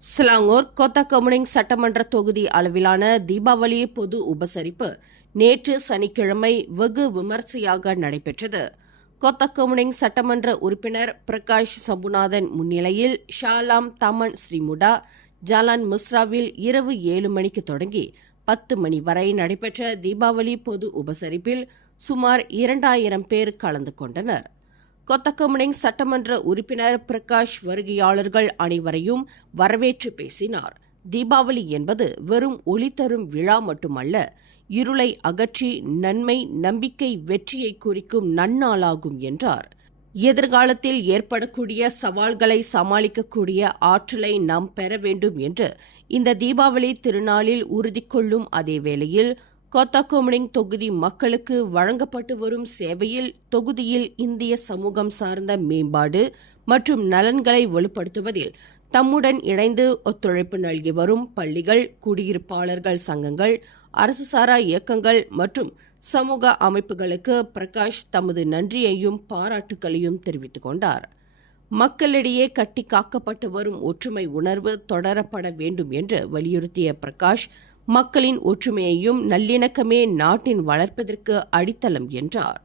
Selangor கொத்தகமுனிங் சட்டமன்ற தொகுதி அளவிலான தீபாவளி பொது உபசரிப்பு நேற்று சனிக்கிழமை வெகு விமர்சையாக நடைபெற்றது. கொத்தகமுனிங் சட்டமன்ற உறுப்பினர் பிரகாஷ் சம்புநாதன் முன்னிலையில் Shah Alam Taman Sri Muda Jalan மிஸ்ராவில் இரவு ஏழு மணிக்கு தொடங்கி பத்து மணி வரை நடைபெற்ற தீபாவளி பொது உபசரிப்பில் சுமார் இரண்டாயிரம் பேர் கலந்து கொண்டனர். கொத்தகமுனிங் சட்டமன்ற உறுப்பினர் பிரகாஷ் வருகையாளர்கள் அனைவரையும் வரவேற்று பேசினார். தீபாவளி என்பது வெறும் ஒளி தரும் விழா மட்டுமல்ல இருளை அகற்றி நன்மை நம்பிக்கை வெற்றியை குறிக்கும் நன்னாளாகும் என்றார். எதிர்காலத்தில் ஏற்படக்கூடிய சவால்களை சமாளிக்கக்கூடிய ஆற்றலை நாம் பெற வேண்டும் என்று இந்த தீபாவளி திருநாளில் உறுதி கொள்ளும் அதே வேளையில் கோத்தாக்கோமனிங் தொகுதி மக்களுக்கு வழங்கப்பட்டு வரும் சேவையில் தொகுதியில் இந்திய சமூகம் சார்ந்த மேம்பாடு மற்றும் நலன்களை வலுப்படுத்துவதில் தம்முடன் இணைந்து ஒத்துழைப்பு நல்கி வரும் பள்ளிகள் குடியிருப்பாளர்கள் சங்கங்கள் அரசு சாரா இயக்கங்கள் மற்றும் சமூக அமைப்புகளுக்கு பிரகாஷ் தமது நன்றியையும் பாராட்டுகளையும் தெரிவித்துக் கொண்டார். மக்களிடையே கட்டி காக்கப்பட்டு வரும் ஒற்றுமை உணர்வு தொடரப்பட வேண்டும் என்று வலியுறுத்திய பிரகாஷ் மக்களின் ஒற்றுமையையும் நல்லிணக்கமே நாட்டின் வளர்ப்பதற்கு அடித்தளம் என்றார்.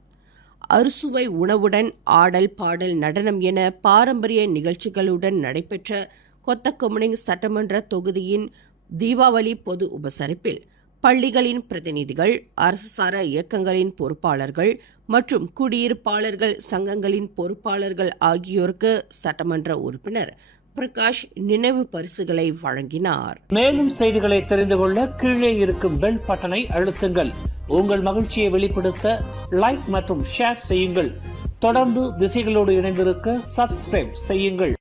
அறுசுவை உணவுடன் ஆடல் பாடல் நடனம் என பாரம்பரிய நிகழ்ச்சிகளுடன் நடைபெற்ற கொத்தகொமனிங் சட்டமன்ற தொகுதியின் தீபாவளி பொது உபசரிப்பில் பள்ளிகளின் பிரதிநிதிகள் அரசுசாரா இயக்கங்களின் பொறுப்பாளர்கள் மற்றும் குடியிருப்பாளர்கள் சங்கங்களின் பொறுப்பாளர்கள் ஆகியோருக்கு சட்டமன்ற உறுப்பினர் பிரகாஷ் நினைவு பரிசுகளை வழங்கினார். மேலும் செய்திகளை தெரிந்து கொள்ள கீழே இருக்கும் பெல் பட்டனை அழுத்துங்கள். உங்கள் மகிழ்ச்சியை வெளிப்படுத்த லைக் மற்றும் ஷேர் செய்யுங்கள். தொடர்ந்து திசைகளோடு இணைந்திருக்க சப்ஸ்கிரைப் செய்யுங்கள்.